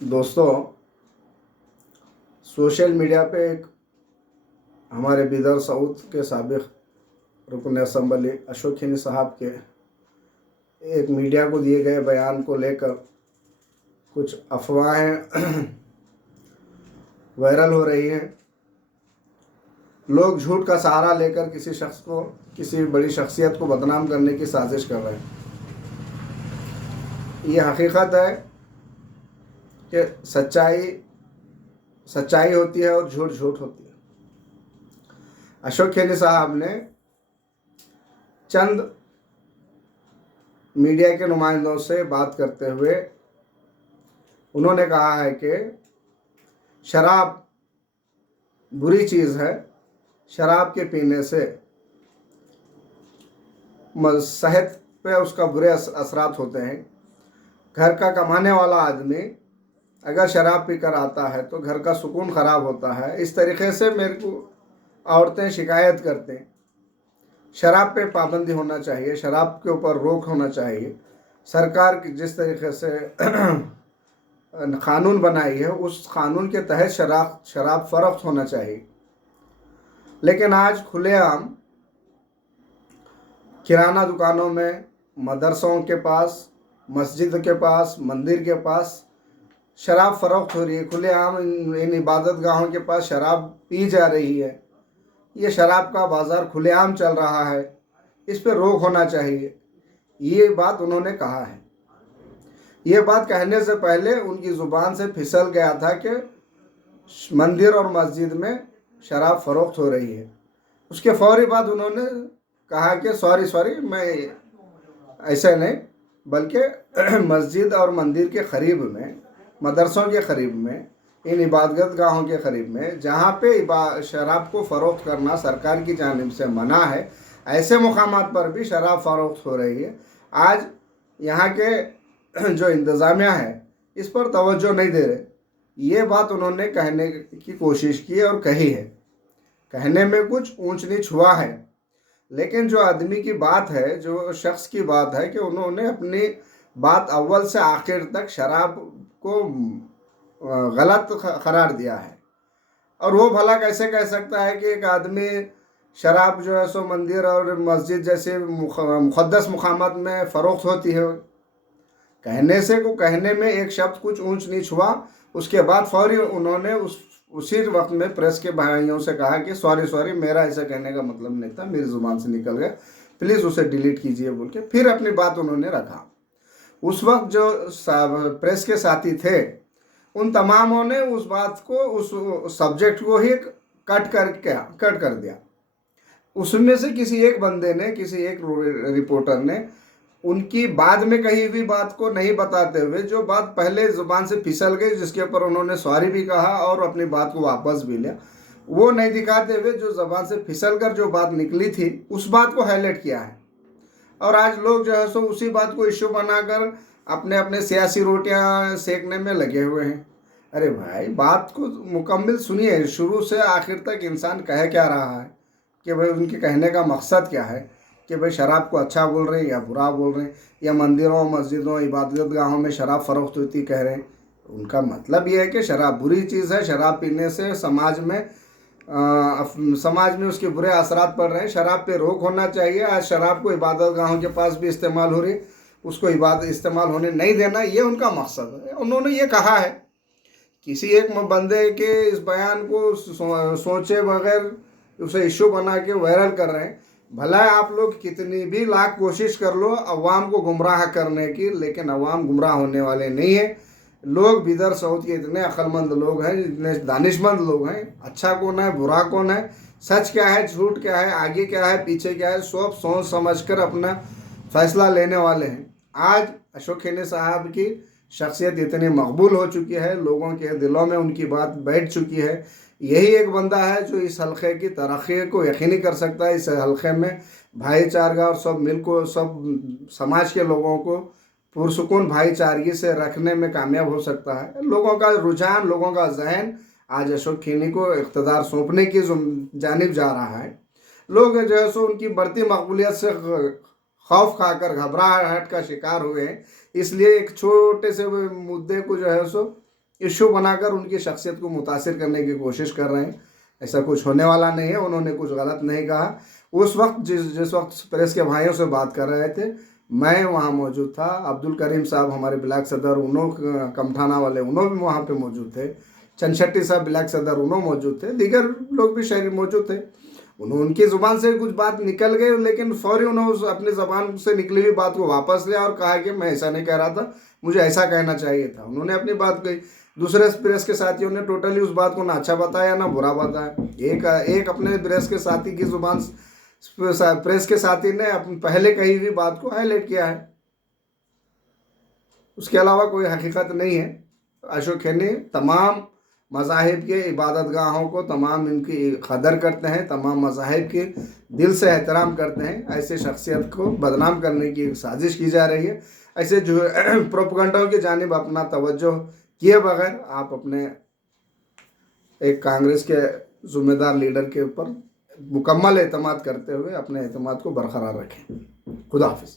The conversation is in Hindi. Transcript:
दोस्तों, सोशल मीडिया पे एक हमारे बिदर साउथ के साबिक रुकन असम्बली अशोक खीनी साहब के एक मीडिया को दिए गए बयान को लेकर कुछ अफवाहें वायरल हो रही हैं। लोग झूठ का सहारा लेकर किसी शख्स को, किसी बड़ी शख्सियत को बदनाम करने की साजिश कर रहे हैं। ये हकीकत है कि सच्चाई सच्चाई होती है और झूठ झूठ होती है। अशोक खेनी साहब ने चंद मीडिया के नुमाइंदों से बात करते हुए उन्होंने कहा है कि शराब बुरी चीज़ है, शराब के पीने से सेहत पे उसका बुरे असरात होते हैं। घर का कमाने वाला आदमी अगर शराब पीकर आता है तो घर का सुकून ख़राब होता है। इस तरीके से मेरे को औरतें शिकायत करते हैं। शराब पे पाबंदी होना चाहिए, शराब के ऊपर रोक होना चाहिए। सरकार की जिस तरीके से कानून बनाई है उस कानून के तहत शराब फरोख्त होना चाहिए। लेकिन आज खुलेआम किराना दुकानों में, मदरसों के पास, मस्जिद के पास, मंदिर के पास शराब फरोख्त हो रही है। खुलेआम इन इबादत गाहों के पास शराब पी जा रही है। ये शराब का बाज़ार खुलेआम चल रहा है, इस पर रोक होना चाहिए। ये बात उन्होंने कहा है। ये बात कहने से पहले उनकी ज़ुबान से फिसल गया था कि मंदिर और मस्जिद में शराब फरोख्त हो रही है। उसके फौरी बाद उन्होंने कहा कि सॉरी मैं ऐसा नहीं, बल्कि मस्जिद और मंदिर के करीब में, मदरसों के करीब में, इन इबादत गाहों के करीब में जहाँ पे शराब को फ़रोख्त करना सरकार की जानिब से मना है, ऐसे मुकामात पर भी शराब फ़रोख्त हो रही है। आज यहाँ के जो इंतज़ामिया है इस पर तवज्जो नहीं दे रहे। ये बात उन्होंने कहने की कोशिश की और कही है। कहने में कुछ ऊंच नीच हुआ है, लेकिन जो आदमी की बात है, जो शख्स की बात है कि उन्होंने अपनी बात अव्वल से आखिर तक शराब को गलत करार दिया है। और वो भला कैसे कह सकता है कि एक आदमी शराब जो है सो मंदिर और मस्जिद जैसे मुक़द्दस मुकामात में फ़रोख्त होती है। कहने में एक शब्द कुछ ऊंच नीच हुआ, उसके बाद फौरी उन्होंने उसी वक्त में प्रेस के भाइयों से कहा कि सॉरी मेरा ऐसा कहने का मतलब नहीं था, मेरी ज़ुबान से निकल गया, प्लीज़ उसे डिलीट कीजिए बोल के फिर अपनी बात उन्होंने रखा। उस वक्त जो प्रेस के साथी थे उन तमामों ने उस बात को, उस सब्जेक्ट को ही कट कर दिया। उसमें से किसी एक बंदे ने, किसी एक रिपोर्टर ने उनकी बाद में कही हुई बात को नहीं बताते हुए, जो बात पहले ज़ुबान से फिसल गई, जिसके ऊपर उन्होंने सॉरी भी कहा और अपनी बात को वापस भी लिया, वो नहीं दिखाते हुए जो ज़ुबान से फिसल कर जो बात निकली थी उस बात को हाईलाइट किया है। और आज लोग जो है सो उसी बात को इश्यू बनाकर अपने अपने सियासी रोटियां सेकने में लगे हुए हैं। अरे भाई, बात को मुकम्मल सुनिए, शुरू से आखिर तक इंसान कह क्या रहा है, कि भाई उनके कहने का मकसद क्या है, कि भाई शराब को अच्छा बोल रहे हैं या बुरा बोल रहे हैं, या मंदिरों, मस्जिदों, इबादत गाहों में शराब फरोख्त होती कह रहे हैं। उनका मतलब ये है कि शराब बुरी चीज़ है, शराब पीने से समाज में उसके बुरे असरात पड़ रहे हैं, शराब पे रोक होना चाहिए। आज शराब को इबादत गाहों के पास भी इस्तेमाल हो रही है, उसको इस्तेमाल होने नहीं देना, ये उनका मकसद है। उन्होंने ये कहा है। किसी एक बंदे के इस बयान को सोचे बगैर उसे इशू बना के वायरल कर रहे हैं। भला आप लोग कितनी भी लाख कोशिश कर लो अवाम को गुमराह करने की, लेकिन अवाम गुमराह होने वाले नहीं है। लोग बिदर साउथ के इतने अक्लमंद लोग हैं, इतने दानिशमंद लोग हैं। अच्छा कौन है, बुरा कौन है, सच क्या है, झूठ क्या है, आगे क्या है, पीछे क्या है, सब सोच समझ कर अपना फैसला लेने वाले हैं। आज अशोक खेनी साहब की शख्सियत इतनी मकबूल हो चुकी है, लोगों के दिलों में उनकी बात बैठ चुकी है। यही एक बंदा है जो इस हल्के की तरक्की को यकीनी कर सकता है। इस हल्के में भाईचारा और सब समाज के लोगों को पुरसुकून भाईचारगी से रखने में कामयाब हो सकता है। लोगों का रुझान, लोगों का जहन आज अशोक खेनी को इख्तदार सौंपने की जानिब जा रहा है। लोग जो है सो उनकी बढ़ती मकबूलियत से खौफ खाकर घबराहट का शिकार हुए हैं। इसलिए एक छोटे से मुद्दे को जो है सो इशू बनाकर उनकी शख्सियत को मुतासिर करने की कोशिश कर रहे हैं। ऐसा कुछ होने वाला नहीं है, उन्होंने कुछ गलत नहीं कहा। उस वक्त जिस वक्त प्रेस के भाइयों से बात कर रहे थे, मैं वहाँ मौजूद था, अब्दुल करीम साहब हमारे ब्लॉक सदर उनो कमठाना वाले उनो भी वहाँ पे मौजूद थे, चंद साहब ब्लॉक सदर उनो मौजूद थे, दीगर लोग भी शहरी मौजूद थे। उनकी ज़ुबान से कुछ बात निकल गई, लेकिन फौरी उन्होंने अपनी ज़बान से निकली हुई बात को वापस लिया और कहा कि मैं ऐसा नहीं कह रहा था, मुझे ऐसा कहना चाहिए था। उन्होंने अपनी बात कही। दूसरे प्रेस के साथियों ने टोटली उस बात को ना अच्छा बताया ना बुरा बताया। एक अपने प्रेस के साथी की ज़ुबान, प्रेस के साथी ने अपनी पहले कही हुई बात को हाईलाइट किया है, उसके अलावा कोई हकीकत नहीं है। अशोक खन्नी तमाम मज़ाहिब के इबादत गाहों को तमाम इनकी कदर करते हैं, तमाम मज़ाहिब के दिल से एहतराम करते हैं। ऐसे शख्सियत को बदनाम करने की साजिश की जा रही है। ऐसे जो प्रोपगंडाओं की जानिब अपना तवज्जो किए बगैर आप अपने एक कांग्रेस के ज़िम्मेदार लीडर के ऊपर मुकम्मल एतमाद करते हुए अपने एतमाद को बरकरार रखें। खुदा हाफिज़।